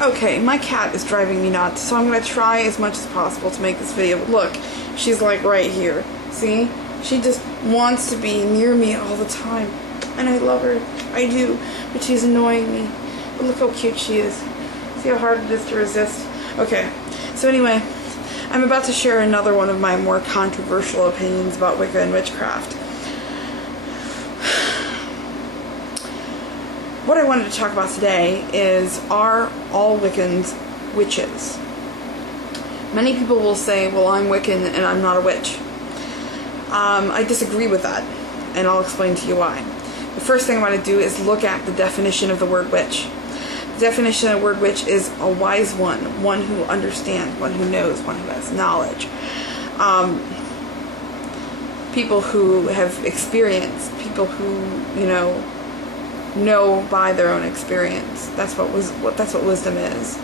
Okay, my cat is driving me nuts, so I'm going to try as much as possible to make this video. Look, she's like right here. See? She just wants to be near me all the time. And I love her. I do. But she's annoying me. But look how cute she is. See how hard it is to resist? Okay. So anyway, I'm about to share another one of my more controversial opinions about Wicca and witchcraft. What I wanted to talk about today is, are all Wiccans witches? Many people will say, well, I'm Wiccan and I'm not a witch. I disagree with that, and I'll explain to you why. The first thing I want to do is look at the definition of the word witch. The definition of the word witch is a wise one who understands, one who knows, one who has knowledge. People who have experienced, people who, know by their own experience. That's what wisdom is.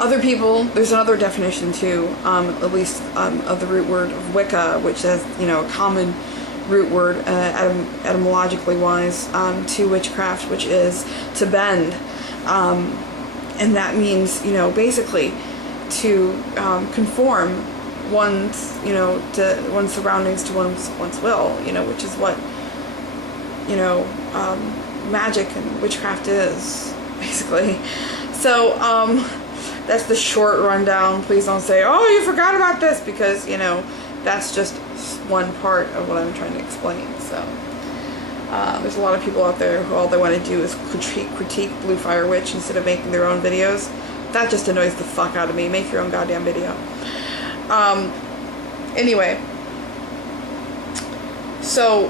Other people, there's another definition too, at least of the root word of Wicca, which has, a common root word, etymologically wise, to witchcraft, which is to bend. And that means, basically to conform one's, to one's surroundings to one's will, which is what, magic and witchcraft is, basically. So, that's the short rundown. Please don't say, oh, you forgot about this, because, that's just one part of what I'm trying to explain. So, there's a lot of people out there who all they want to do is critique Blue Fire Witch instead of making their own videos. That just annoys the fuck out of me. Make your own goddamn video. Anyway, so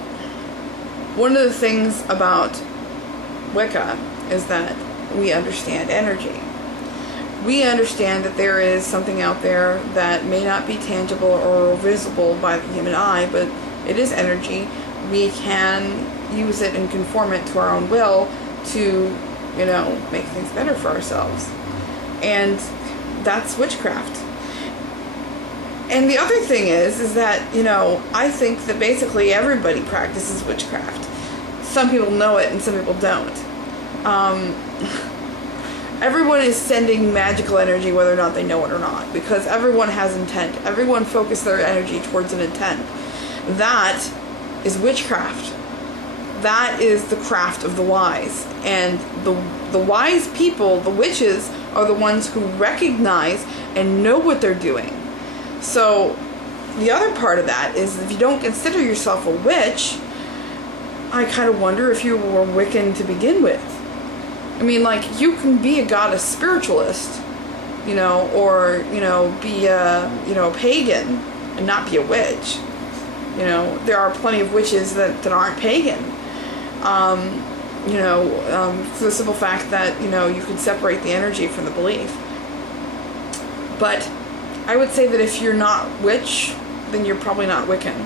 one of the things about Wicca is that we understand energy. We understand that there is something out there that may not be tangible or visible by the human eye, but it is energy. We can use it and conform it to our own will to, make things better for ourselves. And that's witchcraft. And the other thing is that, I think that basically everybody practices witchcraft. Some people know it and some people don't. Everyone is sending magical energy whether or not they know it or not, because everyone has intent. Everyone focuses their energy towards an intent. That is witchcraft. That is the craft of the wise. And the wise people, the witches, are the ones who recognize and know what they're doing. So the other part of that is, if you don't consider yourself a witch, I kind of wonder if you were Wiccan to begin with. I mean, like, you can be a goddess spiritualist, or, be a pagan and not be a witch. There are plenty of witches that aren't pagan. For the simple fact that, you can separate the energy from the belief. But I would say that if you're not witch, then you're probably not Wiccan.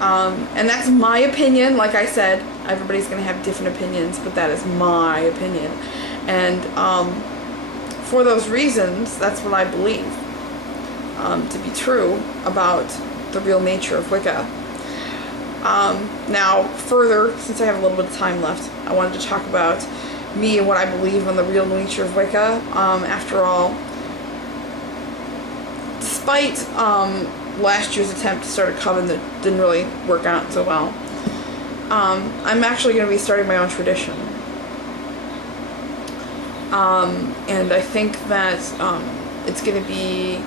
And that's my opinion. Like I said, everybody's going to have different opinions, but that is my opinion. And for those reasons, that's what I believe to be true about the real nature of Wicca. Now, further, since I have a little bit of time left, I wanted to talk about me and what I believe on the real nature of Wicca. After all, despite last year's attempt to start a coven that didn't really work out so well, I'm actually going to be starting my own tradition. And I think that it's going to be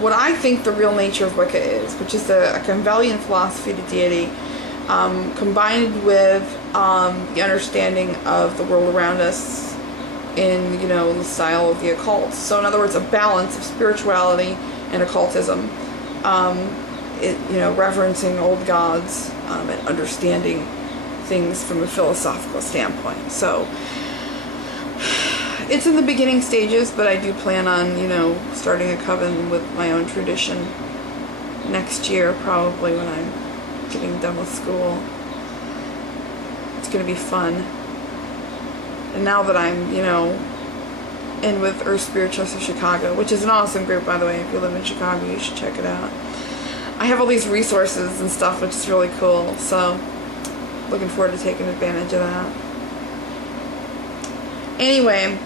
what I think the real nature of Wicca is, which is a Kybalion philosophy to deity, combined with the understanding of the world around us in, the style of the occult. So in other words, a balance of spirituality and occultism, reverencing old gods, and understanding things from a philosophical standpoint. So it's in the beginning stages, but I do plan on, starting a coven with my own tradition next year, probably when I'm getting done with school. It's going to be fun. And now that I'm, in with Earth Spiritualists of Chicago, which is an awesome group, by the way. If you live in Chicago, you should check it out. I have all these resources and stuff, which is really cool. So, looking forward to taking advantage of that. Anyway,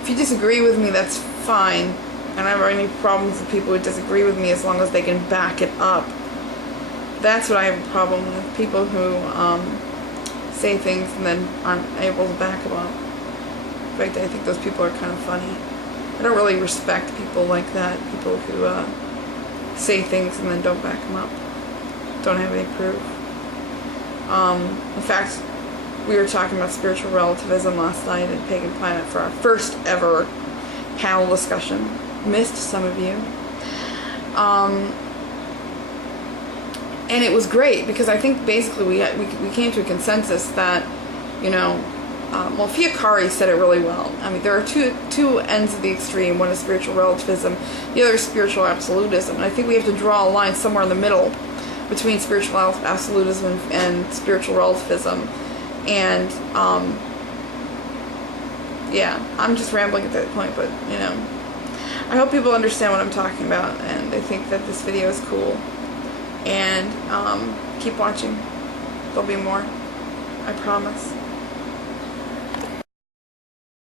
if you disagree with me, that's fine. I don't have any problems with people who disagree with me as long as they can back it up. That's what I have a problem with. People who say things and then aren't able to back them up. In fact, I think those people are kind of funny. I don't really respect people like that. People who say things and then don't back them up. Don't have any proof. In fact, we were talking about spiritual relativism last night at Pagan Planet for our first ever panel discussion. Missed some of you. And it was great because I think basically we came to a consensus that, you know, well, Fiaccari said it really well. I mean, there are two ends of the extreme. One is spiritual relativism, the other is spiritual absolutism. And I think we have to draw a line somewhere in the middle between spiritual absolutism and spiritual relativism. And, yeah, I'm just rambling at that point, but, you know, I hope people understand what I'm talking about, and they think that this video is cool. And keep watching. There'll be more. I promise.